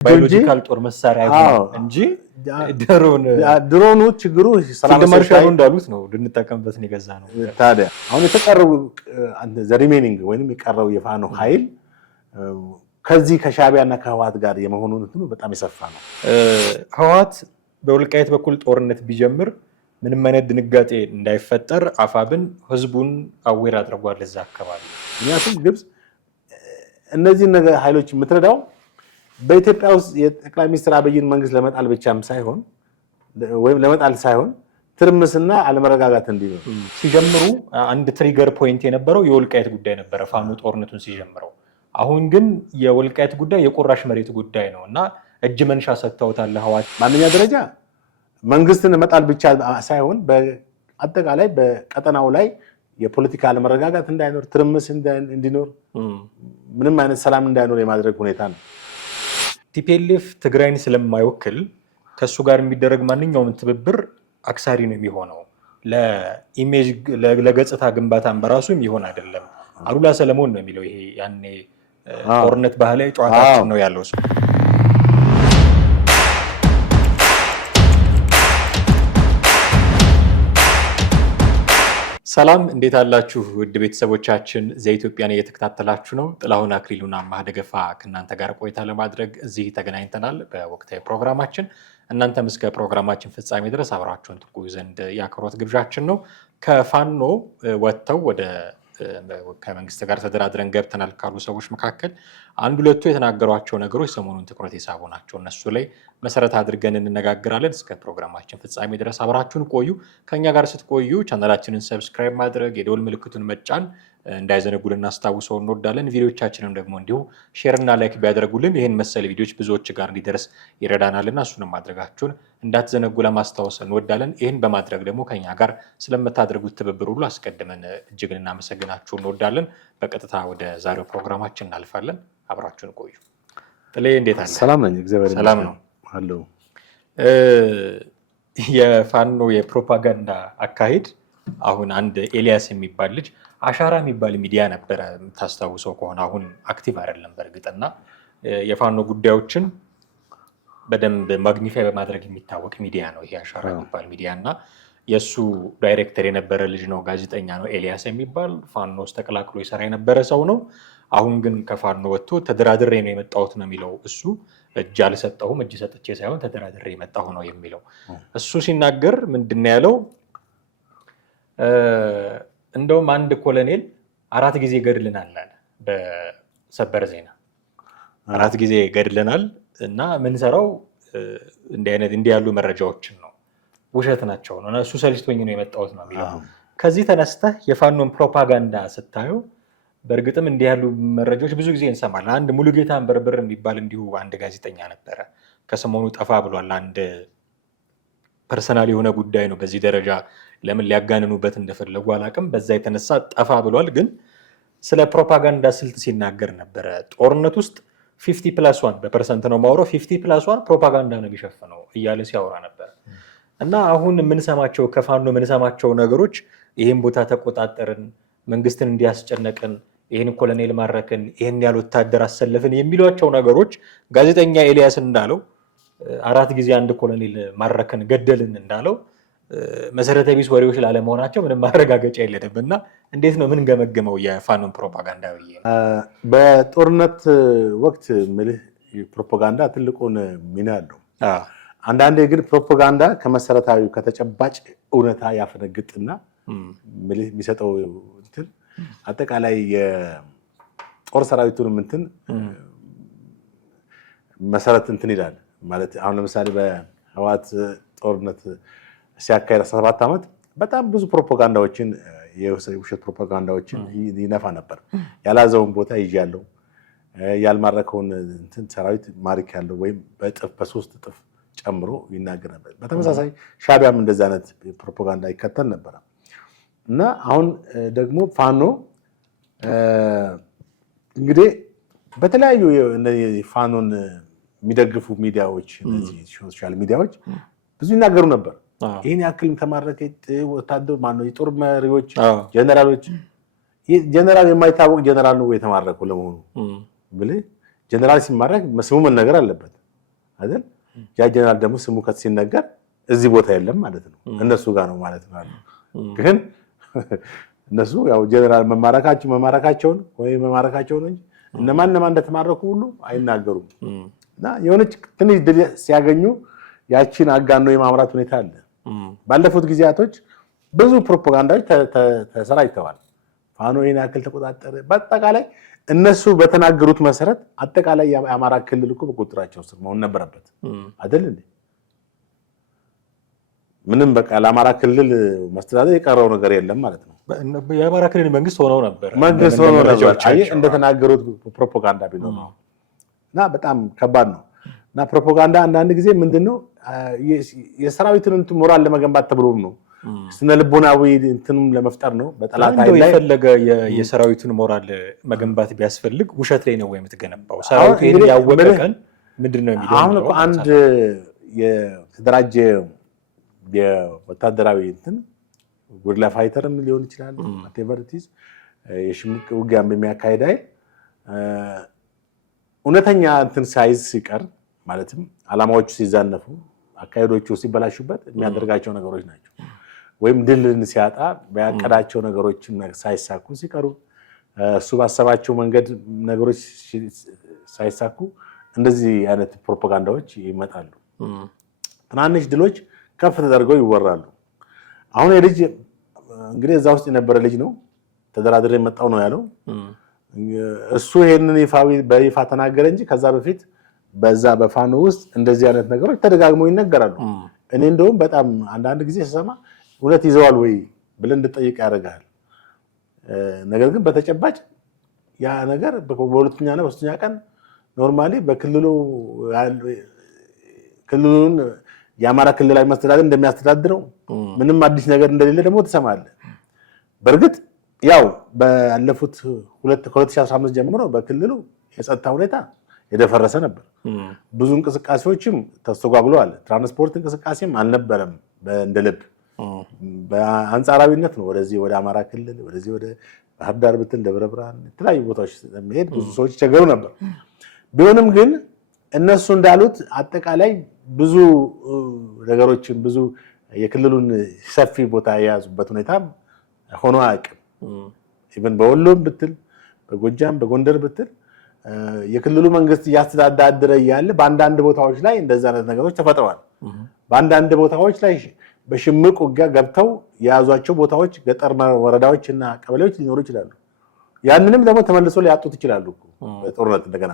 ባዮሎጂካል ጦር መሳሪያ አይሆንም እንጂ ድሮኑ ችግሩ ሰላም ማርሻሉ እንዳሉት ነው ልንጠቀምበት ነው የገዛ ነው። ታዲያ አሁን የተቀረው ዘሪሜኒንግ ወይንም የቀረው የፋኖ ኃይል ከዚህ ከሻቢያና ከህወሓት ጋር የመሆኑ እንትኑ በጣም የሰፋ ነው። ህወሓት በወልቃይት በኩል ጦርነት ቢጀምር ምንም አይነት ድንጋጤ እንዳይፈጠር አፋብን ህዝቡን አዌር አድርጓል እዛ አካባቢ። ምክንያቱም ግብጽ እነዚህ ነገር ኃይሎች የምትረዳው በኢትዮጵያ ውስጥ የጠቅላይ ሚኒስትር አብይን መንግስት ለመጣል ብቻም ሳይሆን ወይም ለመጣል ሳይሆን ትርምስና አለመረጋጋት እንዲኖር ሲጀምሩ አንድ ትሪገር ፖይንት የነበረው የወልቃይት ጉዳይ ነበረ ፋኖ ጦርነቱን ሲጀምረው። አሁን ግን የወልቃይት ጉዳይ የቆራሽ መሬት ጉዳይ ነው እና እጅ መንሻ ሰጥተውታል ህወሓት። ማንኛ ደረጃ መንግስትን መጣል ብቻ ሳይሆን በአጠቃላይ በቀጠናው ላይ የፖለቲካ አለመረጋጋት እንዳይኖር፣ ትርምስ እንዲኖር፣ ምንም አይነት ሰላም እንዳይኖር የማድረግ ሁኔታ ነው። ቲፒኤልኤፍ ትግራይን ስለማይወክል ከሱ ጋር የሚደረግ ማንኛውም ትብብር አክሳሪ ነው የሚሆነው። ለኢሜጅ ለገጽታ ግንባታም በራሱ የሚሆን አይደለም። አሉላ ሰለሞን ነው የሚለው ይሄ ያኔ ጦርነት ባህላዊ ጨዋታችን ነው ያለው ሰው። ሰላም እንዴት አላችሁ ውድ ቤተሰቦቻችን? ዘኢትዮጵያን እየተከታተላችሁ ነው። ጥላሁን አክሊሉና ማህደገፋ ከእናንተ ጋር ቆይታ ለማድረግ እዚህ ተገናኝተናል በወቅታዊ ፕሮግራማችን። እናንተም እስከ ፕሮግራማችን ፍጻሜ ድረስ አብራችሁን ትቆዩ ዘንድ የአክብሮት ግብዣችን ነው። ከፋኖ ወጥተው ወደ ከመንግስት ጋር ተደራድረን ገብተናል ካሉ ሰዎች መካከል አንድ ሁለቱ የተናገሯቸው ነገሮች ሰሞኑን ትኩረት የሳቡ ናቸው። እነሱ ላይ መሰረት አድርገን እንነጋገራለን። እስከ ፕሮግራማችን ፍጻሜ ድረስ አብራችሁን ቆዩ። ከኛ ጋር ስትቆዩ ቻናላችንን ሰብስክራይብ ማድረግ፣ የደወል ምልክቱን መጫን እንዳይዘነጉ ልናስታውሰው እንወዳለን። ቪዲዮቻችንም ደግሞ እንዲሁ ሼርና ላይክ ቢያደርጉልን ይህን መሰል ቪዲዮች ብዙዎች ጋር እንዲደርስ ይረዳናልና እሱንም ማድረጋችሁን እንዳትዘነጉ ለማስታወስ እንወዳለን። ይህን በማድረግ ደግሞ ከኛ ጋር ስለምታደርጉት ትብብር ሁሉ አስቀድመን እጅግ ልናመሰግናችሁ እንወዳለን። በቀጥታ ወደ ዛሬው ፕሮግራማችን እናልፋለን። አብራችሁን ቆዩ። ጥሌ እንዴት አለ? ሰላም ነኝ፣ እግዚአብሔር ሰላም ነው አለው። የፋኖ የፕሮፓጋንዳ አካሄድ አሁን አንድ ኤልያስ የሚባል ልጅ አሻራ የሚባል ሚዲያ ነበረ የምታስታውሰው ከሆነ አሁን አክቲቭ አይደለም በእርግጥና የፋኖ ጉዳዮችን በደንብ ማግኒፋይ በማድረግ የሚታወቅ ሚዲያ ነው ይሄ አሻራ የሚባል ሚዲያ እና የእሱ ዳይሬክተር የነበረ ልጅ ነው፣ ጋዜጠኛ ነው ኤልያስ የሚባል ፋኖ ውስጥ ተቀላቅሎ ይሰራ የነበረ ሰው ነው። አሁን ግን ከፋኖ ወጥቶ ተደራድሬ ነው የመጣሁት ነው የሚለው። እሱ እጅ አልሰጠሁም እጅ ሰጥቼ ሳይሆን ተደራድሬ የመጣሁ ነው የሚለው። እሱ ሲናገር ምንድን ነው ያለው? እንደውም አንድ ኮሎኔል 4 ጊዜ ገድልናል አለ በሰበር ዜና። 4 ጊዜ ገድልናል እና ምንሰራው እንዲህ ያሉ መረጃዎችን ነው፣ ውሸት ናቸው ነው እሱ ሰልችቶኝ ነው የመጣሁት ነው የሚለው። ከዚህ ተነስተህ የፋኖን ፕሮፓጋንዳ ስታዩ በእርግጥም እንዲህ ያሉ መረጃዎች ብዙ ጊዜ እንሰማለን። አንድ ሙሉጌታ አንበርብር የሚባል እንዲሁ አንድ ጋዜጠኛ ነበረ፣ ከሰሞኑ ጠፋ ብሏል። አንድ ፐርሰናል የሆነ ጉዳይ ነው በዚህ ደረጃ ለምን ሊያጋንኑበት እንደፈለጉ አላውቅም። በዛ የተነሳ ጠፋ ብሏል። ግን ስለ ፕሮፓጋንዳ ስልት ሲናገር ነበረ። ጦርነት ውስጥ 50+1 በፐርሰንት ነው ማውራው፣ 50+1 ፕሮፓጋንዳ ነው የሚሸፍነው እያለ ሲያወራ ነበር። እና አሁን የምንሰማቸው ከፋኖ የምንሰማቸው ነገሮች ይህን ቦታ ተቆጣጠርን፣ መንግስትን እንዲያስጨነቅን፣ ይህን ኮሎኔል ማረክን፣ ይህን ያህል ወታደር አሰለፍን የሚሏቸው ነገሮች ጋዜጠኛ ኤልያስን እንዳለው 4 ጊዜ አንድ ኮሎኔል ማረክን ገደልን እንዳለው መሰረተ ቢስ ወሬዎች ላለመሆናቸው ምንም ማረጋገጫ የለንም። እና እንዴት ነው ምን ገመገመው የፋኖን ፕሮፓጋንዳ? በጦርነት ወቅት ምልህ ፕሮፓጋንዳ ትልቁን ሚና አለው። አንዳንዴ ግን ፕሮፓጋንዳ ከመሰረታዊ ከተጨባጭ እውነታ ያፈነግጥና ምልህ የሚሰጠው እንትን አጠቃላይ የጦር ሰራዊቱንም እንትን መሰረት እንትን ይላል ማለት። አሁን ለምሳሌ በህወሓት ጦርነት ሲያካሄድ 17 ዓመት በጣም ብዙ ፕሮፓጋንዳዎችን የውሸት ፕሮፓጋንዳዎችን ይነፋ ነበር። ያላዘውን ቦታ ይዣለሁ፣ ያልማረከውን እንትን ሰራዊት ማሪክ ያለው ወይም በእጥፍ በ3 እጥፍ ጨምሮ ይናገር ነበር። በተመሳሳይ ሻቢያም እንደዚህ አይነት ፕሮፓጋንዳ ይከተል ነበር። እና አሁን ደግሞ ፋኖ እንግዲህ በተለያዩ ፋኖን የሚደግፉ ሚዲያዎች እነዚህ ሶሻል ሚዲያዎች ብዙ ይናገሩ ነበር። ይህን ያክል ተማረከ ወታደር ማነው የጦር መሪዎች ጀነራሎች፣ ጀነራል የማይታወቅ ጀነራል ነው የተማረከው ለመሆኑ ብለህ ጀነራል ሲማረክ ስሙ መነገር አለበት። አይደል? ያ ጀነራል ደግሞ ስሙ ሲነገር እዚህ ቦታ የለም ማለት ነው፣ እነሱ ጋር ነው ማለት ነው። ግን እነሱ ያው ጀነራል መማረካቸውን እንጂ እነማን እንደተማረኩ ሁሉ አይናገሩም። እና የሆነች ትንሽ ድል ሲያገኙ ያቺን አጋኖ የማምራት ሁኔታ አለ። ባለፉት ጊዜያቶች ብዙ ፕሮፓጋንዳዎች ተሰራጭተዋል። ፋኖ ይሄን ያክል ተቆጣጠረ። በአጠቃላይ እነሱ በተናገሩት መሰረት አጠቃላይ የአማራ ክልል እኮ በቁጥጥራቸው ስር መሆን ነበረበት አይደል እንዴ? ምንም በቃ ለአማራ ክልል መስተዳደር የቀረው ነገር የለም ማለት ነው። የአማራ ክልል መንግስት ሆነው ነበር እንደተናገሩት ፕሮፓጋንዳ ቢኖር ነው። እና በጣም ከባድ ነው። እና ፕሮፓጋንዳ አንዳንድ ጊዜ ምንድነው የሰራዊትን ሞራል ለመገንባት ተብሎ ነው፣ ስነ ልቦናዊ እንትንም ለመፍጠር ነው። በጠላት ላይ የፈለገ የሰራዊቱን ሞራል መገንባት ቢያስፈልግ ውሸት ላይ ነው ወይ የምትገነባው? ሰራዊቱ ይሄን ያወቀ ቀን ምንድነው የሚለው? አሁን እኮ አንድ የተደራጀ የወታደራዊ እንትን ጉድላ ፋይተርም ሊሆን ይችላል አቴቨርቲስ የሽምቅ ውጊያም የሚያካሄድ አይደል እውነተኛ እንትን ሳይዝ ሲቀር ማለትም አላማዎቹ ሲዛነፉ አካሄዶቹ ሲበላሹበት የሚያደርጋቸው ነገሮች ናቸው። ወይም ድልን ሲያጣ በያቀዳቸው ነገሮች ሳይሳኩ ሲቀሩ እሱ ባሰባቸው መንገድ ነገሮች ሳይሳኩ እንደዚህ አይነት ፕሮፓጋንዳዎች ይመጣሉ። ትናንሽ ድሎች ከፍ ተደርገው ይወራሉ። አሁን የልጅ እንግዲህ እዛ ውስጥ የነበረ ልጅ ነው፣ ተደራድሬ የመጣው ነው ያለው። እሱ ይሄንን በይፋ ተናገረ እንጂ ከዛ በፊት በዛ በፋኖ ውስጥ እንደዚህ አይነት ነገሮች ተደጋግመው ይነገራሉ። እኔ እንደውም በጣም አንዳንድ ጊዜ ስሰማ እውነት ይዘዋል ወይ ብለን እንድጠይቅ ያደርጋል። ነገር ግን በተጨባጭ ያ ነገር በሁለተኛና በሶስተኛ ቀን ኖርማሊ ክልሉን የአማራ ክልላዊ መስተዳድር እንደሚያስተዳድረው ምንም አዲስ ነገር እንደሌለ ደግሞ ትሰማለህ። በእርግጥ ያው ባለፉት 2015 ጀምሮ በክልሉ የጸጥታ ሁኔታ የደፈረሰ ነበር። ብዙ እንቅስቃሴዎችም ተስተጓጉለዋል። ትራንስፖርት እንቅስቃሴም አልነበረም እንደ ልብ። በአንጻራዊነት ነው ወደዚህ ወደ አማራ ክልል ወደዚህ ወደ ባህር ዳር ብትል ደብረ ብርሃን የተለያዩ ቦታዎች ለመሄድ ብዙ ሰዎች ይቸገሩ ነበር። ቢሆንም ግን እነሱ እንዳሉት አጠቃላይ ብዙ ነገሮችን ብዙ የክልሉን ሰፊ ቦታ የያዙበት ሁኔታ ሆኖ አያውቅም። ኢቭን በወሎም ብትል በጎጃም በጎንደር ብትል የክልሉ መንግስት እያስተዳደረ እያለ በአንዳንድ ቦታዎች ላይ እንደዛ አይነት ነገሮች ተፈጥረዋል። በአንዳንድ ቦታዎች ላይ በሽምቅ ውጊያ ገብተው የያዟቸው ቦታዎች ገጠር ወረዳዎች እና ቀበሌዎች ሊኖሩ ይችላሉ። ያንንም ደግሞ ተመልሶ ሊያጡት ይችላሉ በጦርነት እንደገና።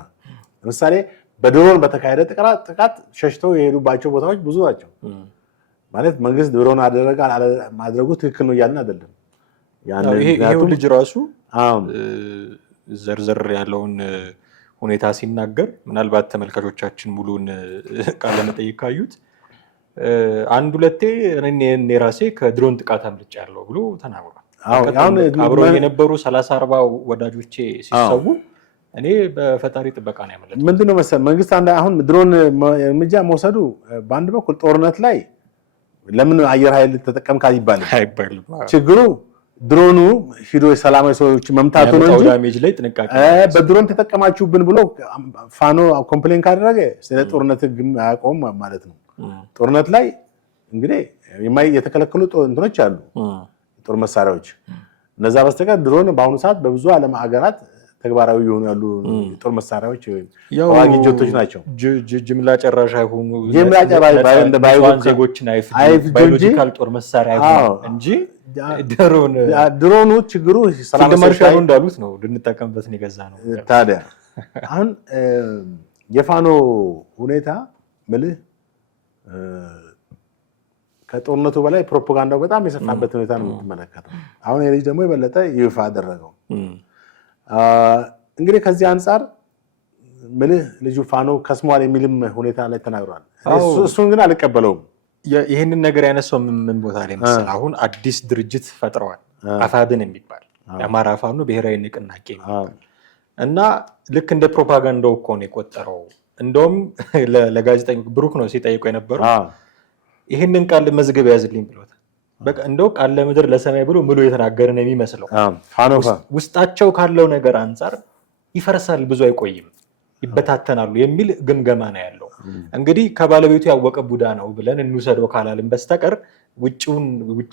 ለምሳሌ በድሮን በተካሄደ ጥቃት ሸሽተው የሄዱባቸው ቦታዎች ብዙ ናቸው። ማለት መንግስት ድሮን ማድረጉ ትክክል ነው እያልን አይደለም። ይሄው ልጅ ራሱ ዘርዘር ያለውን ሁኔታ ሲናገር ምናልባት ተመልካቾቻችን ሙሉን ቃለ መጠይቅ ካዩት አንድ ሁለቴ እኔ ራሴ ከድሮን ጥቃት አምልጫለሁ ብሎ ተናግሯል። አብሮ የነበሩ 30-40 ወዳጆቼ ሲሰዉ እኔ በፈጣሪ ጥበቃ ነው ያመለጠው። ምንድነው መሰል መንግስት አሁን ድሮን እርምጃ መውሰዱ በአንድ በኩል ጦርነት ላይ ለምን አየር ኃይል ተጠቀምክ አይባልም። ችግሩ ድሮኑ ሂዶ የሰላማዊ ሰዎች መምታቱ ነው እንጂ ዳሜጅ ላይ ጥንቃቄ በድሮን ተጠቀማችሁብን ብሎ ፋኖ ኮምፕሌን ካደረገ ስለ ጦርነት አያቆም ማለት ነው። ጦርነት ላይ እንግዲህ የተከለከሉ እንትኖች አሉ፣ ጦር መሳሪያዎች። እነዛ በስተቀር ድሮን በአሁኑ ሰዓት በብዙ ዓለም ሀገራት ተግባራዊ የሆኑ ያሉ የጦር መሳሪያዎች ተዋጊ ጀቶች ናቸው። ጅምላ ጨራሽ አይሆኑ ጅምላ ጨራሽ እንደ ዜጎችን ባዮሎጂካል ጦር መሳሪያ አይሆኑ እንጂ ድሮኑ ችግሩ ሰላም ማርሻሉ እንዳሉት ነው ልንጠቀምበት ነው የገዛ ነው። ታዲያ አሁን የፋኖ ሁኔታ ምልህ ከጦርነቱ በላይ ፕሮፓጋንዳው በጣም የሰፋበት ሁኔታ ነው የምትመለከተው። አሁን የልጅ ደግሞ የበለጠ ይፋ አደረገው። እንግዲህ ከዚህ አንጻር ምልህ ልጁ ፋኖ ከስሟል የሚልም ሁኔታ ላይ ተናግሯል። እሱን ግን አልቀበለውም። ይህንን ነገር ያነሳው ምን ቦታ ላይ መሰለህ? አሁን አዲስ ድርጅት ፈጥረዋል፣ አፋብን የሚባል የአማራ ፋኖ ብሔራዊ ንቅናቄ የሚባል እና ልክ እንደ ፕሮፓጋንዳው እኮ ነው የቆጠረው። እንደውም ለጋዜጠኞች ብሩክ ነው ሲጠይቁ የነበረው ይህንን ቃል መዝገብ ያዝልኝ ብሎታል። በቃ እንደው ቃል ለምድር ለሰማይ ብሎ ምሎ የተናገረ ነው የሚመስለው። ውስጣቸው ካለው ነገር አንጻር ይፈርሳል፣ ብዙ አይቆይም። ይበታተናሉ የሚል ግምገማ ነው ያለው። እንግዲህ ከባለቤቱ ያወቀ ቡዳ ነው ብለን እንውሰደው ካላልን በስተቀር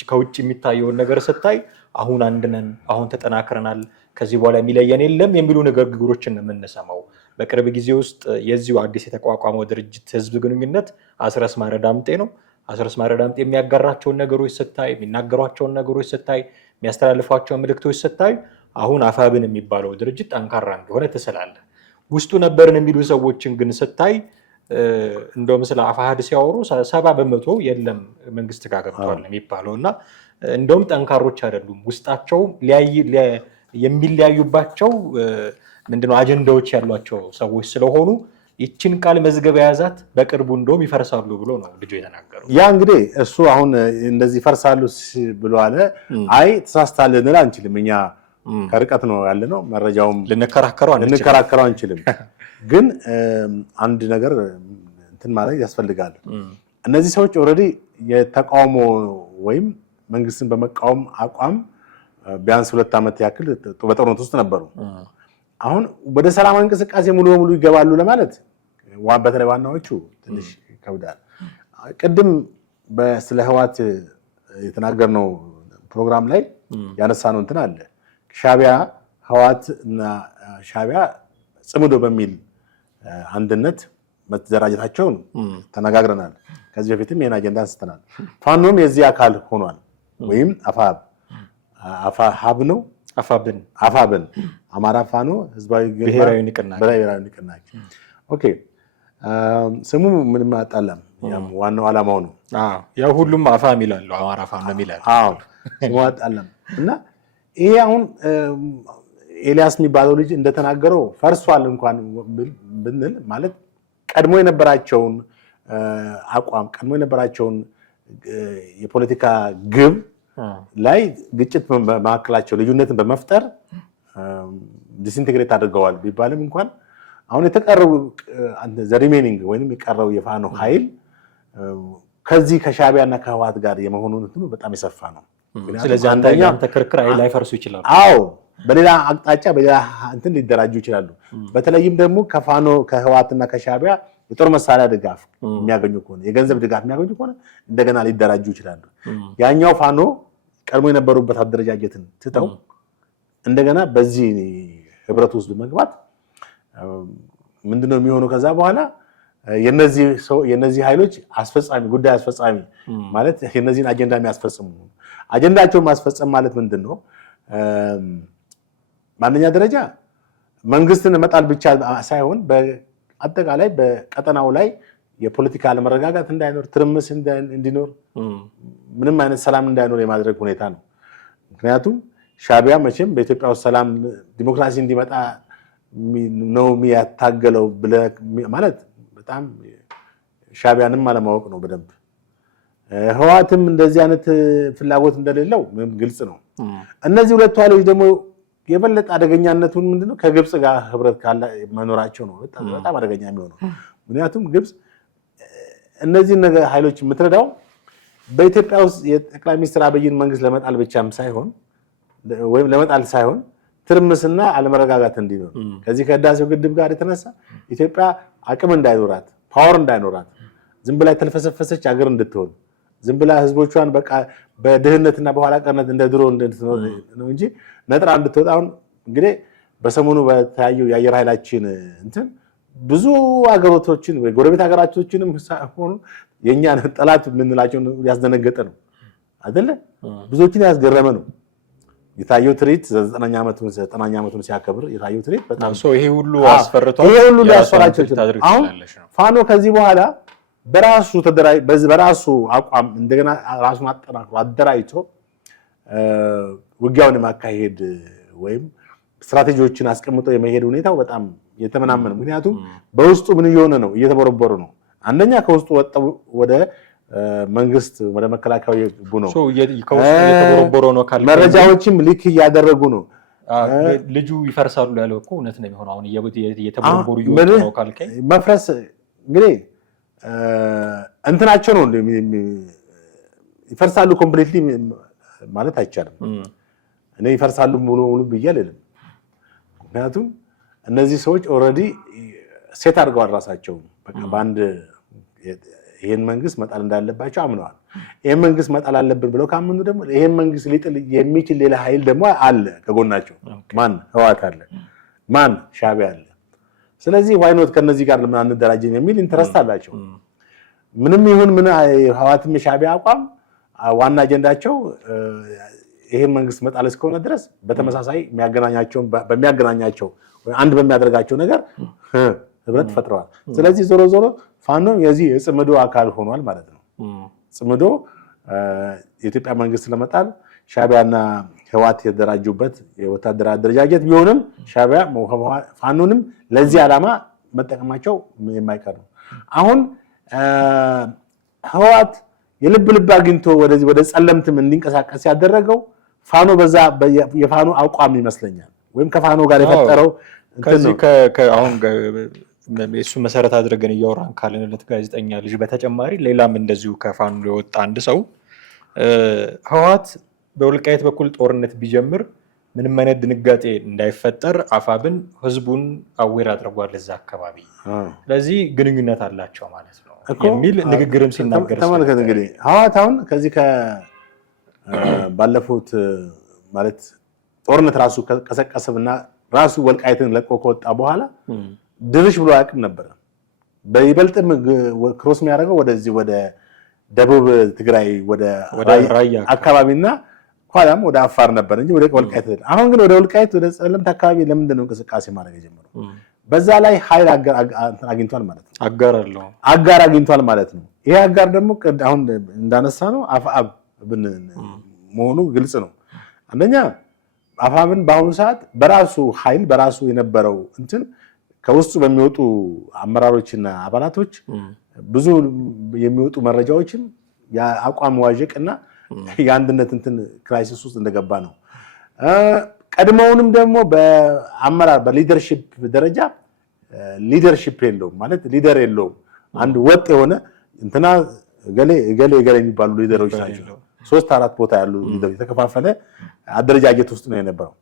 ከውጭ የሚታየውን ነገር ስታይ አሁን አንድነን፣ አሁን ተጠናክረናል፣ ከዚህ በኋላ የሚለየን የለም የሚሉ ንግግሮችን የምንሰማው። በቅርብ ጊዜ ውስጥ የዚሁ አዲስ የተቋቋመው ድርጅት ህዝብ ግንኙነት አስረስ ማረ ዳምጤ ነው። አስረስ ማረ ዳምጤ የሚያጋራቸውን ነገሮች ስታይ፣ የሚናገሯቸውን ነገሮች ስታይ፣ የሚያስተላልፏቸውን መልእክቶች ስታይ አሁን አፋብን የሚባለው ድርጅት ጠንካራ እንደሆነ ትስላለህ። ውስጡ ነበርን የሚሉ ሰዎችን ግን ስታይ እንደውም ስለ አፋሕድ ሲያወሩ 70% የለም መንግስት ጋር ገብቷል የሚባለው እና እንደውም ጠንካሮች አይደሉም። ውስጣቸው የሚለያዩባቸው ምንድነው አጀንዳዎች ያሏቸው ሰዎች ስለሆኑ ይችን ቃል መዝገብ የያዛት በቅርቡ እንደውም ይፈርሳሉ ብሎ ነው ልጁ የተናገረው። ያ እንግዲህ እሱ አሁን እንደዚህ ይፈርሳሉ ብሎ አለ። አይ ተሳስታል ልንል አንችልም። እኛ ከርቀት ነው ያለ ነው መረጃውም ልንከራከረው አንችልም። ግን አንድ ነገር እንትን ማለት ያስፈልጋል። እነዚህ ሰዎች ኦልሬዲ የተቃውሞ ወይም መንግስትን በመቃወም አቋም ቢያንስ 2 ዓመት ያክል በጦርነት ውስጥ ነበሩ። አሁን ወደ ሰላማዊ እንቅስቃሴ ሙሉ በሙሉ ይገባሉ ለማለት በተለይ ዋናዎቹ ትንሽ ይከብዳል። ቅድም ስለ ህወሓት የተናገርነው ፕሮግራም ላይ ያነሳነው እንትን አለ። ሻዕቢያ ህወሓት እና ሻዕቢያ ጽምዶ በሚል አንድነት መደራጀታቸውን ተነጋግረናል። ከዚህ በፊትም ይሄን አጀንዳ አንስተናል። ፋኖም የዚህ አካል ሆኗል። ወይም አፋብ ነው አፋብን አማራ ፋኖ ህዝባዊ ብሔራዊ ንቅናቄ ኦኬ። ስሙ ምንም አጣለም፣ ዋናው ዓላማው ነው። ያው ሁሉም አፋም ይላሉ፣ አማራ ፋኖ ይላሉ። ስሙ አጣለም እና ይሄ አሁን ኤልያስ የሚባለው ልጅ እንደተናገረው ፈርሷል እንኳን ብንል ማለት ቀድሞ የነበራቸውን አቋም ቀድሞ የነበራቸውን የፖለቲካ ግብ ላይ ግጭት በመካከላቸው ልዩነትን በመፍጠር ዲስኢንቴግሬት አድርገዋል ቢባልም እንኳን አሁን የተቀረው ሪሜኒንግ ወይም የቀረው የፋኖ ኃይል ከዚህ ከሻዕቢያና ከህወሓት ጋር የመሆኑን እንትኑ በጣም የሰፋ ነው። ስለዚህ አንተ ክርክር ላይፈርሱ ይችላሉ። አዎ በሌላ አቅጣጫ በሌላ እንትን ሊደራጁ ይችላሉ። በተለይም ደግሞ ከፋኖ ከህወሓትና ከሻዕቢያ የጦር መሳሪያ ድጋፍ የሚያገኙ ከሆነ የገንዘብ ድጋፍ የሚያገኙ ከሆነ እንደገና ሊደራጁ ይችላሉ። ያኛው ፋኖ ቀድሞ የነበሩበት አደረጃጀትን ትተው እንደገና በዚህ ህብረት ውስጥ በመግባት ምንድነው የሚሆነው? ከዛ በኋላ የነዚህ ኃይሎች ጉዳይ አስፈጻሚ ማለት የነዚህን አጀንዳ የሚያስፈጽሙ አጀንዳቸውን ማስፈጸም ማለት ምንድነው? ማንኛ ደረጃ መንግስትን መጣል ብቻ ሳይሆን በአጠቃላይ በቀጠናው ላይ የፖለቲካ አለመረጋጋት እንዳይኖር፣ ትርምስ እንዲኖር፣ ምንም አይነት ሰላም እንዳይኖር የማድረግ ሁኔታ ነው። ምክንያቱም ሻዕቢያ መቼም በኢትዮጵያ ውስጥ ሰላም ዲሞክራሲ እንዲመጣ ነው የሚያታገለው ማለት በጣም ሻዕቢያንም አለማወቅ ነው በደንብ። ህወሓትም እንደዚህ አይነት ፍላጎት እንደሌለው ምንም ግልጽ ነው። እነዚህ ሁለቱ ኃይሎች ደግሞ የበለጠ አደገኛነቱን ምንድነው ከግብጽ ጋር ህብረት መኖራቸው ነው በጣም አደገኛ የሚሆነው። ምክንያቱም ግብጽ እነዚህ ኃይሎች የምትረዳው በኢትዮጵያ ውስጥ የጠቅላይ ሚኒስትር አብይን መንግስት ለመጣል ብቻም ሳይሆን ወይም ለመጣል ሳይሆን ትርምስና አለመረጋጋት እንዲኖር ከዚህ ከህዳሴው ግድብ ጋር የተነሳ ኢትዮጵያ አቅም እንዳይኖራት፣ ፓወር እንዳይኖራት፣ ዝም ብላ የተልፈሰፈሰች ሀገር እንድትሆን፣ ዝም ብላ ህዝቦቿን በቃ በድህነትና በኋላ ቀርነት እንደ ድሮ እንድትኖር ነው እንጂ ነጥራ እንድትወጣ። አሁን እንግዲህ በሰሞኑ በተያየው የአየር ኃይላችን እንትን ብዙ ሀገሮችን ወይ ጎረቤት ሀገራቶችንም ሆኑ የኛ ጠላት የምንላቸውን ያስደነገጠ ነው አይደለ? ብዙዎችን ያስገረመ ነው የታየው ትርኢት። 90ኛ ዓመቱን ሲያከብር የታየው ትርኢት በጣም ይሄ ሁሉ አስፈርቷል። ይሄ ሁሉ ያስፈራቸው አሁን ፋኖ ከዚህ በኋላ በራሱ አቋም እንደገና ራሱን አጠናክሮ አደራጅቶ ውጊያውን የማካሄድ ወይም ስትራቴጂዎችን አስቀምጦ የመሄድ ሁኔታው በጣም የተመናመነ። ምክንያቱም በውስጡ ምን እየሆነ ነው? እየተቦረቦሩ ነው። አንደኛ ከውስጡ ወጣው ወደ መንግስት ወደ መከላከያው ይገቡ ነው። መረጃዎችም ሊክ እያደረጉ ነው። ልጁ ይፈርሳሉ ያለው እኮ እውነት ነው የሚሆነው። አሁን እየተቦረቦሩ እየወጡ ነው ካልከኝ መፍረስ እንግዲህ እንትናቸው ነው ይፈርሳሉ ኮምፕሊትሊ ማለት አይቻልም። እኔ ይፈርሳሉ ሙሉ ብዬ አልልም። ምክንያቱም እነዚህ ሰዎች ኦልሬዲ ሴት አድርገዋል ራሳቸው። በቃ በአንድ ይሄን መንግስት መጣል እንዳለባቸው አምነዋል። ይሄን መንግስት መጣል አለብን ብለው ካመኑ ደግሞ ይሄን መንግስት ሊጥል የሚችል ሌላ ኃይል ደግሞ አለ ከጎናቸው። ማን? ህወሓት አለ። ማን? ሻዕቢያ አለ። ስለዚህ ዋይ ኖት ከነዚህ ጋር ለምን አንደራጅም የሚል ኢንተረስት አላቸው። ምንም ይሁን ምን ህወሓትም የሻዕቢያ አቋም ዋና አጀንዳቸው ይሄን መንግስት መጣል እስከሆነ ድረስ በተመሳሳይ በሚያገናኛቸው አንድ በሚያደርጋቸው ነገር ህብረት ፈጥረዋል። ስለዚህ ዞሮ ዞሮ ፋኖ የዚህ የጽምዶ አካል ሆኗል ማለት ነው። ጽምዶ የኢትዮጵያ መንግስት ለመጣል ሻዕቢያና ህወሓት የተደራጁበት የወታደራዊ አደረጃጀት ቢሆንም ሻዕቢያ ፋኖንም ለዚህ ዓላማ መጠቀማቸው የማይቀር ነው። አሁን ህወሓት የልብ አግኝቶ ወደዚህ ወደ ጸለምትም እንዲንቀሳቀስ ያደረገው ፋኖ በዛ የፋኖ አቋም ይመስለኛል። ወይም ከፋኖ ጋር የፈጠረው ከዚህ አሁን እሱ መሰረት አድርገን እያወራን ካለንለት ጋዜጠኛ ልጅ በተጨማሪ ሌላም እንደዚሁ ከፋኖ የወጣ አንድ ሰው ህወሓት በወልቃይት በኩል ጦርነት ቢጀምር ምንም አይነት ድንጋጤ እንዳይፈጠር አፋብን ህዝቡን አዌር አድርጓል እዛ አካባቢ። ስለዚህ ግንኙነት አላቸው ማለት ነው የሚል ንግግርም ሲናገር ተመልከት። እንግዲህ ህወሓት አሁን ከዚህ ባለፉት ማለት ጦርነት ራሱ ከሰቀሰብና ራሱ ወልቃይትን ለቆ ከወጣ በኋላ ድርሽ ብሎ አያውቅም ነበር። በይበልጥም ክሮስ የሚያደርገው ወደዚህ ወደ ደቡብ ትግራይ ወደ ራያ አካባቢና ኋላም ወደ አፋር ነበር እንጂ ወደ ወልቃይት። አሁን ግን ወደ ወልቃይት ወደ ጸለምት አካባቢ ለምንድን ነው እንቅስቃሴ ማድረግ የጀመረው? በዛ ላይ ኃይል አግኝቷል ማለት ነው። አጋር አግኝቷል ማለት ነው። ይሄ አጋር ደግሞ አሁን እንዳነሳ ነው አፋብ መሆኑ ግልጽ ነው። አንደኛ አፋብን በአሁኑ ሰዓት በራሱ ኃይል በራሱ የነበረው እንትን ከውስጡ በሚወጡ አመራሮችና አባላቶች ብዙ የሚወጡ መረጃዎችን የአቋም ዋዥቅና የአንድነት እንትን ክራይሲስ ውስጥ እንደገባ ነው። ቀድሞውንም ደግሞ በአመራር በሊደርሺፕ ደረጃ ሊደርሺፕ የለውም ማለት ሊደር የለውም። አንድ ወጥ የሆነ እንትና ገሌ የሚባሉ ሊደሮች ናቸው። 3-4 ቦታ ያሉ ሊደሮች የተከፋፈለ አደረጃጀት ውስጥ ነው የነበረው።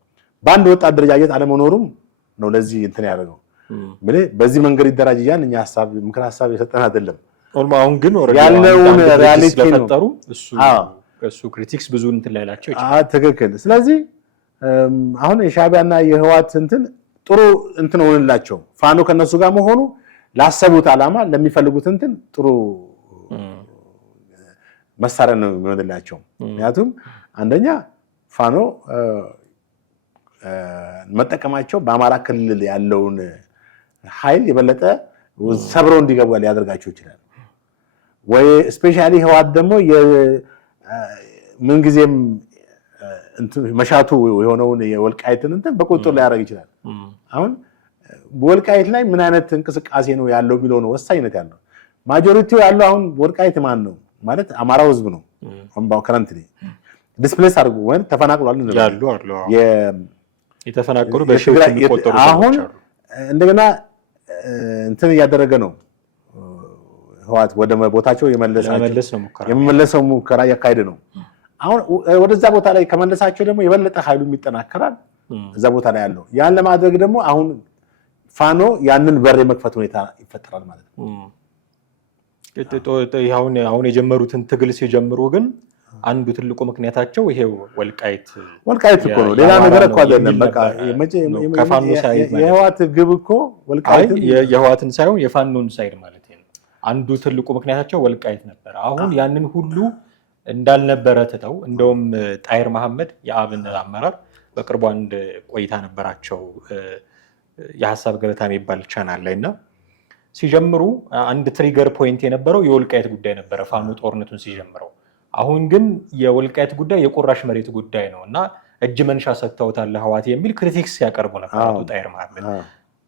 በአንድ ወጥ አደረጃጀት አለመኖሩም ነው ለዚህ እንትን ያደረገው። በዚህ መንገድ ይደራጅ ያን እኛ ምክር ሀሳብ የሰጠን አይደለም። አሁን ግን ያለውን ሪያሊቲ ስለፈጠሩ እሱ ክሪቲክስ ብዙ እንትን ላይላቸው ይችላል። ትክክል። ስለዚህ አሁን የሻዕቢያና የህወሓት እንትን ጥሩ እንትን ሆነላቸው። ፋኖ ከነሱ ጋር መሆኑ ላሰቡት ዓላማ ለሚፈልጉት እንትን ጥሩ መሳሪያ ነው የሚሆንላቸው። ምክንያቱም አንደኛ ፋኖ መጠቀማቸው በአማራ ክልል ያለውን ኃይል የበለጠ ሰብረው እንዲገቡ ሊያደርጋቸው ይችላል። ወይ ስፔሻሊ ህወሓት ደግሞ ምንጊዜም መሻቱ የሆነውን የወልቃይትን እንትን በቁጥጥር ላይ ያደርግ ይችላል። አሁን በወልቃይት ላይ ምን አይነት እንቅስቃሴ ነው ያለው የሚለው ነው ወሳኝነት ያለው። ማጆሪቲው ያለው አሁን ወልቃይት ማን ነው ማለት አማራው ህዝብ ነው። አሁን ከረንትሊ ዲስፕሌስ አድርጎ ወይ ተፈናቅሏል ያሉ የተፈናቀሉ በሺዎች የሚቆጠሩ አሁን እንደገና እንትን እያደረገ ነው ህወሓት ወደ ቦታቸው የመለሰው ሙከራ እያካሄደ ነው። አሁን ወደዛ ቦታ ላይ ከመለሳቸው ደግሞ የበለጠ ኃይሉ ይጠናከራል እዛ ቦታ ላይ ያለው። ያን ለማድረግ ደግሞ አሁን ፋኖ ያንን በር የመክፈት ሁኔታ ይፈጠራል ማለት ነው። አሁን የጀመሩትን ትግል ሲጀምሩ ግን አንዱ ትልቁ ምክንያታቸው ይሄው ወልቃይት እኮ ነው። ሌላ ነገር እኮ አይደለም። በቃ ከፋኖ ሳይድ የህወሓት ግብ እኮ ወልቃይት የህወሓትን ሳይሆን የፋኖን ሳይድ ማለት ነው። አንዱ ትልቁ ምክንያታቸው ወልቃይት ነበር። አሁን ያንን ሁሉ እንዳልነበረ ትተው እንደውም ጣይር መሐመድ የአብን አመራር በቅርቡ አንድ ቆይታ ነበራቸው የሀሳብ ገበታ የሚባል ቻናል ላይ እና ሲጀምሩ አንድ ትሪገር ፖይንት የነበረው የወልቃይት ጉዳይ ነበረ ፋኖ ጦርነቱን ሲጀምረው። አሁን ግን የወልቃይት ጉዳይ የቁራሽ መሬት ጉዳይ ነው እና እጅ መንሻ ሰጥተውታል ህወሓት የሚል ክሪቲክስ ያቀርቡ ነበር አቶ ጣይር መሐመድ።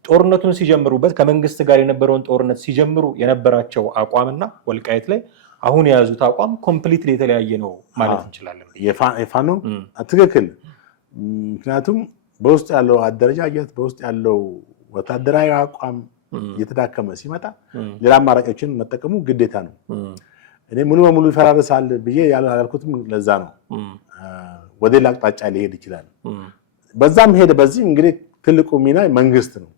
ጦርነቱን ሲጀምሩበት ከመንግስት ጋር የነበረውን ጦርነት ሲጀምሩ የነበራቸው አቋምና ወልቃይት ላይ አሁን የያዙት አቋም ኮምፕሊትሊ የተለያየ ነው ማለት እንችላለን። የፋኖ ትክክል። ምክንያቱም በውስጥ ያለው አደረጃጀት በውስጥ ያለው ወታደራዊ አቋም እየተዳከመ ሲመጣ ሌላ አማራጮችን መጠቀሙ ግዴታ ነው። እኔ ሙሉ በሙሉ ይፈራረሳል ብዬ ያላልኩትም ለዛ ነው። ወደ ሌላ አቅጣጫ ሊሄድ ይችላል። በዛም ሄደ በዚህ እንግዲህ ትልቁ ሚና መንግስት ነው።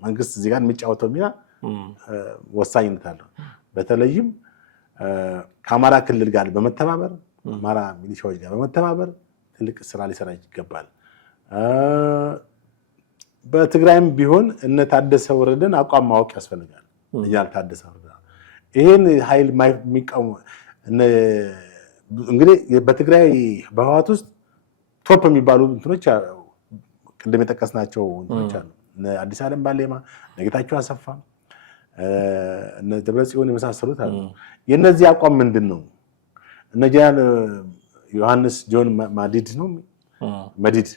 መንግስት እዚህ ጋር የሚጫወተው ሚና ወሳኝነት አለው። በተለይም ከአማራ ክልል ጋር በመተባበር አማራ ሚሊሻዎች ጋር በመተባበር ትልቅ ስራ ሊሰራ ይገባል። በትግራይም ቢሆን እነ ታደሰ ወረደን አቋም ማወቅ ያስፈልጋል። እያል ታደሰ ወረደ ይሄን ኃይል የሚቃወሙ እንግዲህ በትግራይ በህወሓት ውስጥ ቶፕ የሚባሉ እንትኖች ቅድም የጠቀስናቸው እንትኖች አሉ። አዲስ ዓለም ባሌማ፣ ጌታቸው አሰፋ፣ ደብረጽዮን የመሳሰሉት አሉ። የእነዚህ አቋም ምንድን ነው? እነ ጀነራል ዮሐንስ ጆን መዲድ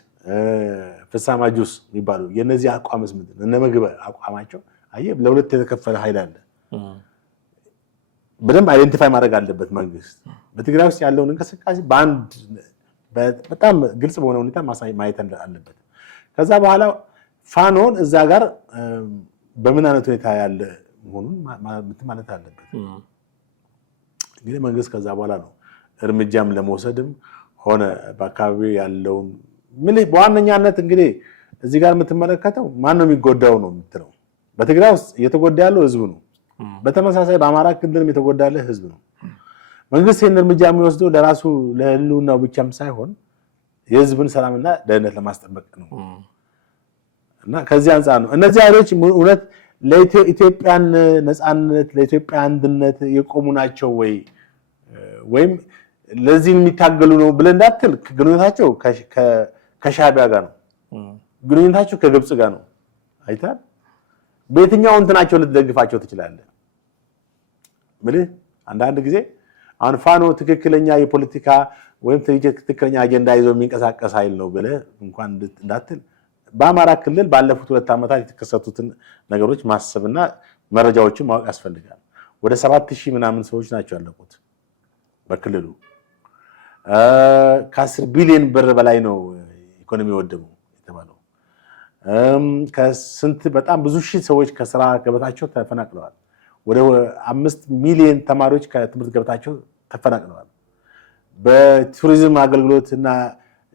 ፍሳማ ጁስ የሚባሉ የነዚህ አቋምስ ምንድን ነው? እነ ምግበ አቋማቸው አየህ ለሁለት የተከፈለ ኃይል አለ። በደንብ አይደንቲፋይ ማድረግ አለበት መንግስት በትግራይ ውስጥ ያለውን እንቅስቃሴ በአንድ በጣም ግልጽ በሆነ ሁኔታ ማየት አለበት። ከዛ በኋላ ፋኖን እዛ ጋር በምን አይነት ሁኔታ ያለ መሆኑን ማለት አለበት። እንግዲህ መንግስት ከዛ በኋላ ነው እርምጃም ለመውሰድም ሆነ በአካባቢው ያለውን በዋነኛነት እንግዲህ እዚህ ጋር የምትመለከተው ማን ነው የሚጎዳው ነው የምትለው። በትግራይ ውስጥ እየተጎዳ ያለው ህዝቡ ነው። በተመሳሳይ በአማራ ክልልም የተጎዳ ያለ ህዝብ ነው። መንግስት ይህን እርምጃ የሚወስደው ለራሱ ለህልውናው ብቻም ሳይሆን የህዝብን ሰላምና ደህንነት ለማስጠበቅ ነው እና ከዚህ አንጻር ነው እነዚህ ኃይሎች እውነት ለኢትዮጵያን ነፃነት ለኢትዮጵያ አንድነት የቆሙ ናቸው ወይም ለዚህ የሚታገሉ ነው ብለን እንዳትል ግንኙነታቸው ከሻዕቢያ ጋር ነው። ግንኙነታቸው ከግብጽ ጋር ነው። አይታል በየትኛው እንትናቸው ልትደግፋቸው ትችላለህ? ምልህ አንዳንድ ጊዜ አሁን ፋኖ ትክክለኛ የፖለቲካ ወይም ትክክለኛ አጀንዳ ይዞ የሚንቀሳቀስ ኃይል ነው ብለህ እንኳን እንዳትል በአማራ ክልል ባለፉት 2 ዓመታት የተከሰቱትን ነገሮች ማሰብና መረጃዎችን ማወቅ ያስፈልጋል። ወደ 7000 ምናምን ሰዎች ናቸው ያለቁት በክልሉ። ከ10 ቢሊዮን ብር በላይ ነው ኢኮኖሚ ወደመው የተባለው። ከስንት በጣም ብዙ ሺህ ሰዎች ከስራ ገበታቸው ተፈናቅለዋል። ወደ 5 ሚሊዮን ተማሪዎች ከትምህርት ገበታቸው ተፈናቅለዋል። በቱሪዝም አገልግሎትና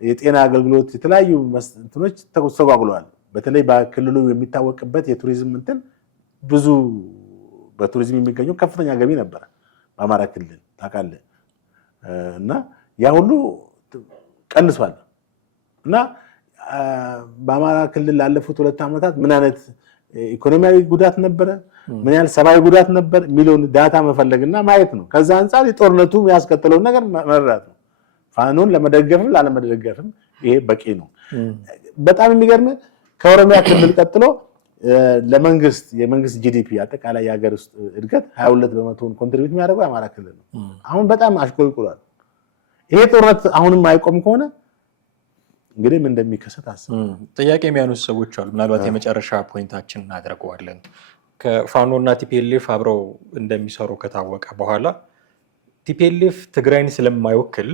የጤና አገልግሎት የተለያዩ እንትኖች ተጓጉለዋል። በተለይ በክልሉ የሚታወቅበት የቱሪዝም እንትን ብዙ በቱሪዝም የሚገኘው ከፍተኛ ገቢ ነበር በአማራ ክልል ታውቃለህ። እና ያ ሁሉ ቀንሷል። እና በአማራ ክልል ላለፉት 2 ዓመታት ምን አይነት ኢኮኖሚያዊ ጉዳት ነበረ፣ ምን ያህል ሰብአዊ ጉዳት ነበር የሚለውን ዳታ መፈለግና ማየት ነው። ከዛ አንጻር የጦርነቱ ያስከተለውን ነገር መረዳት ነው። ፋኖን ለመደገፍም ላለመደገፍም ይሄ በቂ ነው። በጣም የሚገርም ከኦሮሚያ ክልል ቀጥሎ የመንግስት ጂዲፒ አጠቃላይ የሀገር ውስጥ እድገት 22% ኮንትሪቢዩት የሚያደርገው የአማራ ክልል ነው። አሁን በጣም አሽቆልቁሏል። ይሄ ጦርነት አሁንም አይቆም ከሆነ እንግዲህ ምን እንደሚከሰት አስብ። ጥያቄ የሚያነሱ ሰዎች አሉ። ምናልባት የመጨረሻ ፖይንታችን እናደርገዋለን። ከፋኖና ቲፒኤልኤፍ አብረው እንደሚሰሩ ከታወቀ በኋላ ቲፒኤልኤፍ ትግራይን ስለማይወክል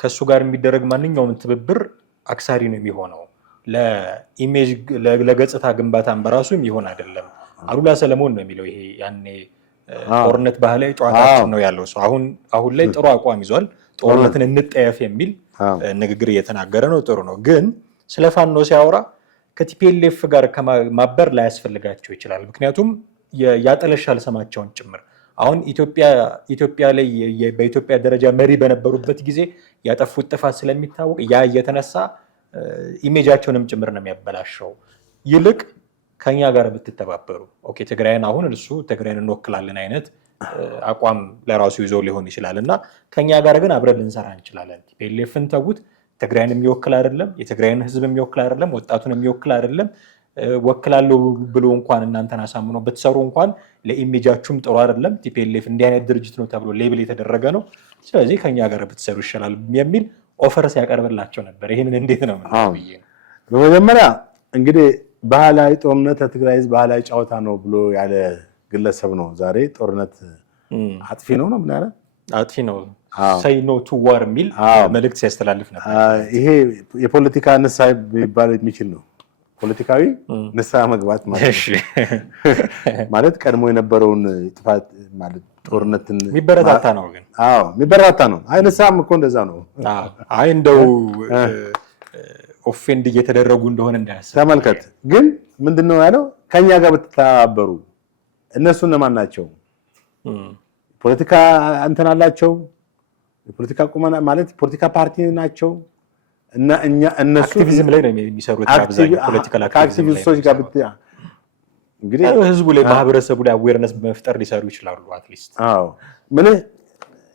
ከሱ ጋር የሚደረግ ማንኛውም ትብብር አክሳሪ ነው የሚሆነው። ለኢሜጅ ለገጽታ ግንባታን በራሱ የሚሆን አይደለም። አሉላ ሰለሞን ነው የሚለው። ይሄ ያኔ ጦርነት ባህላዊ ጨዋታችን ነው ያለው ሰው አሁን ላይ ጥሩ አቋም ይዟል። ጦርነትን እንጠየፍ የሚል ንግግር እየተናገረ ነው። ጥሩ ነው። ግን ስለ ፋኖ ሲያወራ ከቲፒኤልኤፍ ጋር ማበር ላያስፈልጋቸው ይችላል። ምክንያቱም ያጠለሻል ስማቸውን ጭምር። አሁን ኢትዮጵያ ላይ በኢትዮጵያ ደረጃ መሪ በነበሩበት ጊዜ ያጠፉት ጥፋት ስለሚታወቅ ያ እየተነሳ ኢሜጃቸውንም ጭምር ነው የሚያበላሸው። ይልቅ ከኛ ጋር ብትተባበሩ ኦኬ፣ ትግራይን አሁን እሱ ትግራይን እንወክላለን አይነት አቋም ለራሱ ይዞ ሊሆን ይችላል እና ከኛ ጋር ግን አብረን ልንሰራ እንችላለን። ቲፒኤልኤፍን ተዉት። ትግራይን የሚወክል አይደለም፣ የትግራይን ህዝብ የሚወክል አይደለም፣ ወጣቱን የሚወክል አይደለም። ወክላለሁ ብሎ እንኳን እናንተን አሳምኖ ብትሰሩ እንኳን ለኢሜጃችሁም ጥሩ አይደለም። ቲፒኤልኤፍ እንዲህ አይነት ድርጅት ነው ተብሎ ሌብል የተደረገ ነው። ስለዚህ ከኛ ጋር ብትሰሩ ይሻላል የሚል ኦፈር ሲያቀርብላቸው ነበር። ይህንን እንዴት ነው? በመጀመሪያ እንግዲህ ባህላዊ ጦርነት ለትግራይ ህዝብ ባህላዊ ጨዋታ ነው ብሎ ያለ ግለሰብ ነው ዛሬ ጦርነት አጥፊ ነው ምን ያለ አጥፊ ነው say no to war የሚል መልእክት ሲያስተላልፍ ነበር። ይሄ የፖለቲካ ንስሐ ሊባል የሚችል ነው። ፖለቲካዊ ንስሐ መግባት ማለት ቀድሞ የነበረውን ጥፋት ማለት ጦርነትን የሚበረታታ ነው። ግን የሚበረታታ ነው። አይ ንስሐም እኮ እንደዛ ነው። አይ እንደው ኦፌንድ እየተደረጉ እንደሆነ እንዳያስብ ተመልከት። ግን ምንድነው ያለው? ከኛ ጋር ብትተባበሩ እነሱ እነማን ናቸው? ፖለቲካ እንትን አላቸው። የፖለቲካ ቁመና ማለት ፖለቲካ ፓርቲ ናቸው እና እነሱ አክቲቪዝም ላይ ነው የሚሰሩት። አብዛኛው ፖለቲካል አክቲቪስቶች ጋር እንግዲህ ህዝቡ ላይ ማህበረሰቡ ላይ አዌርነስ በመፍጠር ሊሰሩ ይችላሉ። አትሊስት አዎ ምን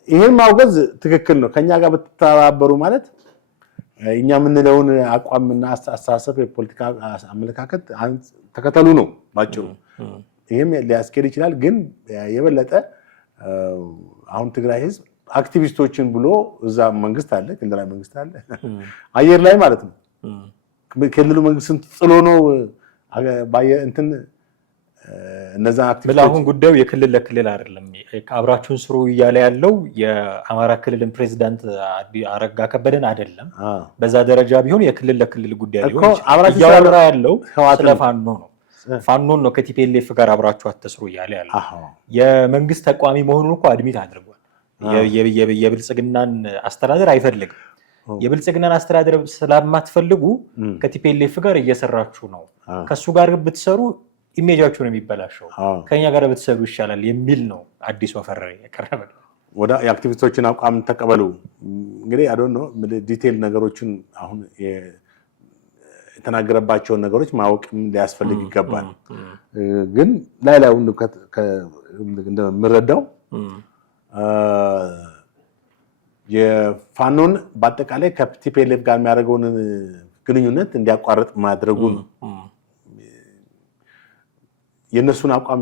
ይሄን ማውገዝ ትክክል ነው። ከኛ ጋር ብትተባበሩ ማለት እኛ የምንለውን አቋምና አስተሳሰብ የፖለቲካ አመለካከት ተከተሉ ነው ባጭሩ። ይሄም ሊያስኬድ ይችላል። ግን የበለጠ አሁን ትግራይ ህዝብ አክቲቪስቶችን ብሎ እዛ መንግስት አለ፣ ክልላዊ መንግስት አለ አየር ላይ ማለት ነው። ክልሉ መንግስትን ጥሎ ነው እንትን እነዛ አክቲቪስቶች አሁን ጉዳዩ የክልል ለክልል አይደለም። አብራችሁን ስሩ እያለ ያለው የአማራ ክልልን ፕሬዚዳንት አረጋ ከበደን አይደለም። በዛ ደረጃ ቢሆን የክልል ለክልል ጉዳይ ሊሆን ይችላል። እያወራ ያለው ስለ ፋኖ ነው። ፋኖን ነው ከቲፒኤልኤፍ ጋር አብራችሁ አትስሩ እያለ ያለው። የመንግስት ተቋሚ መሆኑን እኮ አድሚት አድርጓል። የብልጽግናን አስተዳደር አይፈልግም። የብልጽግናን አስተዳደር ስለማትፈልጉ ከቲፒኤልኤፍ ጋር እየሰራችሁ ነው። ከሱ ጋር ብትሰሩ ኢሜጃችሁ ነው የሚበላሸው። ከኛ ጋር ብትሰሩ ይሻላል የሚል ነው አዲሱ አፈር ያቀረበ። ወደ የአክቲቪስቶችን አቋም ተቀበሉ። እንግዲህ አይ ዶንት ኖ ዲቴል ነገሮችን አሁን የተናገረባቸውን ነገሮች ማወቅም ሊያስፈልግ ይገባል። ግን ላይላው እንደምረዳው የፋኖን በአጠቃላይ ከቲፒኤልኤፍ ጋር የሚያደርገውን ግንኙነት እንዲያቋርጥ ማድረጉን የነሱን አቋም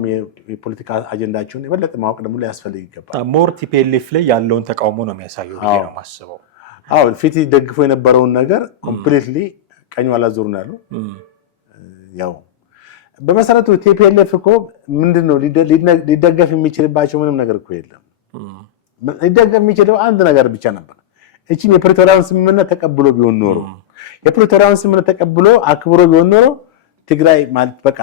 የፖለቲካ አጀንዳቸውን የበለጠ ማወቅ ደግሞ ሊያስፈልግ ይገባል። ሞር ቲፒኤልኤፍ ላይ ያለውን ተቃውሞ ነው የሚያሳየው ብዬ ነው የማስበው። አዎ ፊት ደግፎ የነበረውን ነገር ኮምፕሊትሊ ቀኝ ዋላ ዞር ነው ያለው። ያው በመሰረቱ ቲፒኤልኤፍ እኮ ምንድነው ሊደገፍ የሚችልባቸው ምንም ነገር እኮ የለም። ሊደገፍ የሚችለው አንድ ነገር ብቻ ነበር። እቺን የፕሪቶሪያውን ስምምነት ተቀብሎ ቢሆን ኖሮ የፕሪቶሪያውን ስምምነት ተቀብሎ አክብሮ ቢሆን ኖሮ ትግራይ ማለት በቃ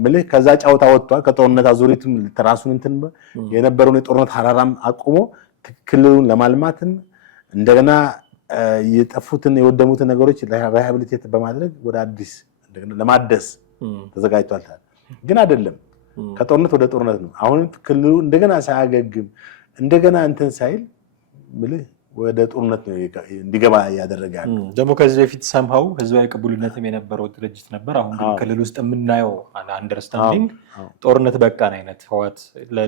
ምልህ ከዛ ጫውታ ወጥቷል። ከጦርነት አዙሪትም ተራሱን እንትን የነበረውን የጦርነት ሐራራም አቁሞ ክልሉን ለማልማትም እንደገና የጠፉትን የወደሙትን ነገሮች ሪሃቢሊቴት በማድረግ ወደ አዲስ እንደገና ለማደስ ተዘጋጅቷል። ግን አይደለም፣ ከጦርነት ወደ ጦርነት ነው። አሁን ክልሉ እንደገና ሳያገግም እንደገና እንትን ሳይል ምልህ ወደ ጦርነት ነው እንዲገባ ያደረገ ያለው። ደግሞ ከዚህ በፊት ሰምሃው ህዝባዊ ቅቡልነትም የነበረው ድርጅት ነበር። አሁን ግን ክልል ውስጥ የምናየው አንደርስታንዲንግ ጦርነት በቃን አይነት ህወሓት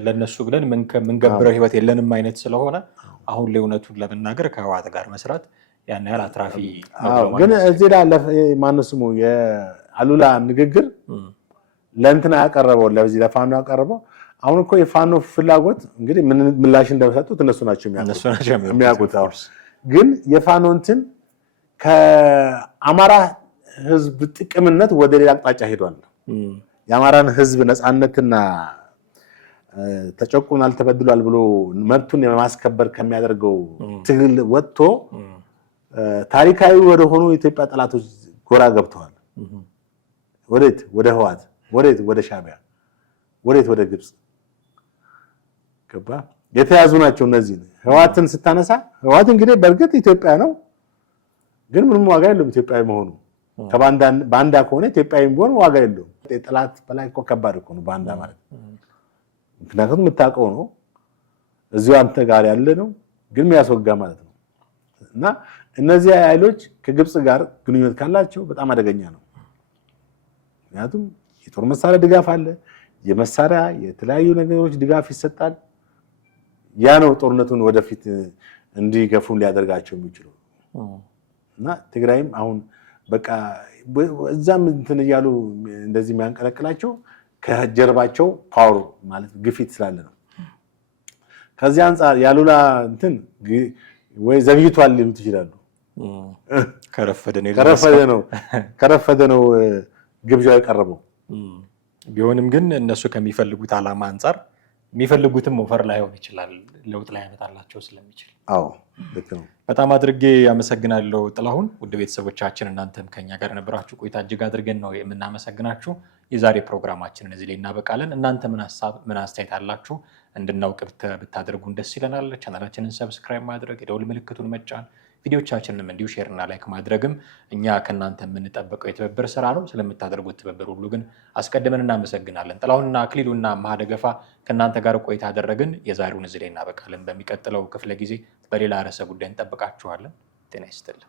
ለነሱ ብለን ምንገብረው ህይወት የለንም አይነት ስለሆነ አሁን ላይ እውነቱን ለመናገር ከህወሓት ጋር መስራት ያን ያህል አትራፊ ነው። ግን እዚህ ላይ ማነው ስሙ የአሉላ ንግግር ለእንትና ያቀረበው ለዚህ ለፋኖ ያቀረበው አሁን እኮ የፋኖ ፍላጎት እንግዲህ ምን ምላሽ እንደሰጡት እነሱ ናቸው የሚያውቁት። ግን የፋኖ እንትን ከአማራ ህዝብ ጥቅምነት ወደ ሌላ አቅጣጫ ሄዷል። የአማራን ህዝብ ነፃነትና ተጨቁኗል ተበድሏል ብሎ መብቱን የማስከበር ከሚያደርገው ትግል ወጥቶ ታሪካዊ ወደ ሆኑ የኢትዮጵያ ጠላቶች ጎራ ገብተዋል። ወዴት? ወደ ህወሓት። ወዴት? ወደ ሻዕቢያ። ወዴት? ወደ ግብጽ ገባ። የተያዙ ናቸው እነዚህ። ህወሓትን ስታነሳ ህወሓት እንግዲህ በእርግጥ ኢትዮጵያ ነው፣ ግን ምንም ዋጋ የለውም ኢትዮጵያዊ መሆኑ። ባንዳ ከሆነ ኢትዮጵያዊ ቢሆን ዋጋ የለውም። ጠላት በላይ እኮ ከባድ እኮ ነው ባንዳ ማለት። ምክንያቱም የምታውቀው ነው እዚሁ አንተ ጋር ያለ ነው፣ ግን የሚያስወጋ ማለት ነው። እና እነዚህ ኃይሎች ከግብጽ ጋር ግንኙነት ካላቸው በጣም አደገኛ ነው። ምክንያቱም የጦር መሳሪያ ድጋፍ አለ፣ የመሳሪያ የተለያዩ ነገሮች ድጋፍ ይሰጣል። ያ ነው ጦርነቱን ወደፊት እንዲገፉ ሊያደርጋቸው የሚችለው። እና ትግራይም አሁን በቃ እዛም እንትን እያሉ እንደዚህ የሚያንቀለቅላቸው ከጀርባቸው ፓወር ማለት ግፊት ስላለ ነው። ከዚህ አንጻር ያሉላ እንትን ወይ ዘግይቷል ሊሉት ይችላሉ። ከረፈደ ነው ግብዣው የቀረበው። ቢሆንም ግን እነሱ ከሚፈልጉት ዓላማ አንጻር የሚፈልጉትም ኦፈር ላይሆን ይችላል፣ ለውጥ ላይ ያመጣላቸው ስለሚችል። አዎ ልክ ነው። በጣም አድርጌ አመሰግናለሁ ጥላሁን። ውድ ቤተሰቦቻችን እናንተም ከኛ ጋር ነበራችሁ ቆይታ እጅግ አድርገን ነው የምናመሰግናችሁ። የዛሬ ፕሮግራማችንን እዚህ ላይ እናበቃለን። እናንተ ምን ሀሳብ ምን አስተያየት አላችሁ እንድናውቅ ብታደርጉን ደስ ይለናል። ቻናላችንን ሰብስክራይብ ማድረግ፣ የደውል ምልክቱን መጫን፣ ቪዲዮቻችንንም እንዲሁ ሼርና ላይክ ማድረግም እኛ ከእናንተ የምንጠብቀው የትብብር ስራ ነው። ስለምታደርጉት ትብብር ሁሉ ግን አስቀድመን እናመሰግናለን። ጥላሁንና አክሊሉና ማህደገፋ ከእናንተ ጋር ቆይታ አደረግን። የዛሬውን እዚህ ላይ እናበቃለን። በሚቀጥለው ክፍለ ጊዜ በሌላ ርዕሰ ጉዳይ እንጠብቃችኋለን። ጤና ይስጥልን።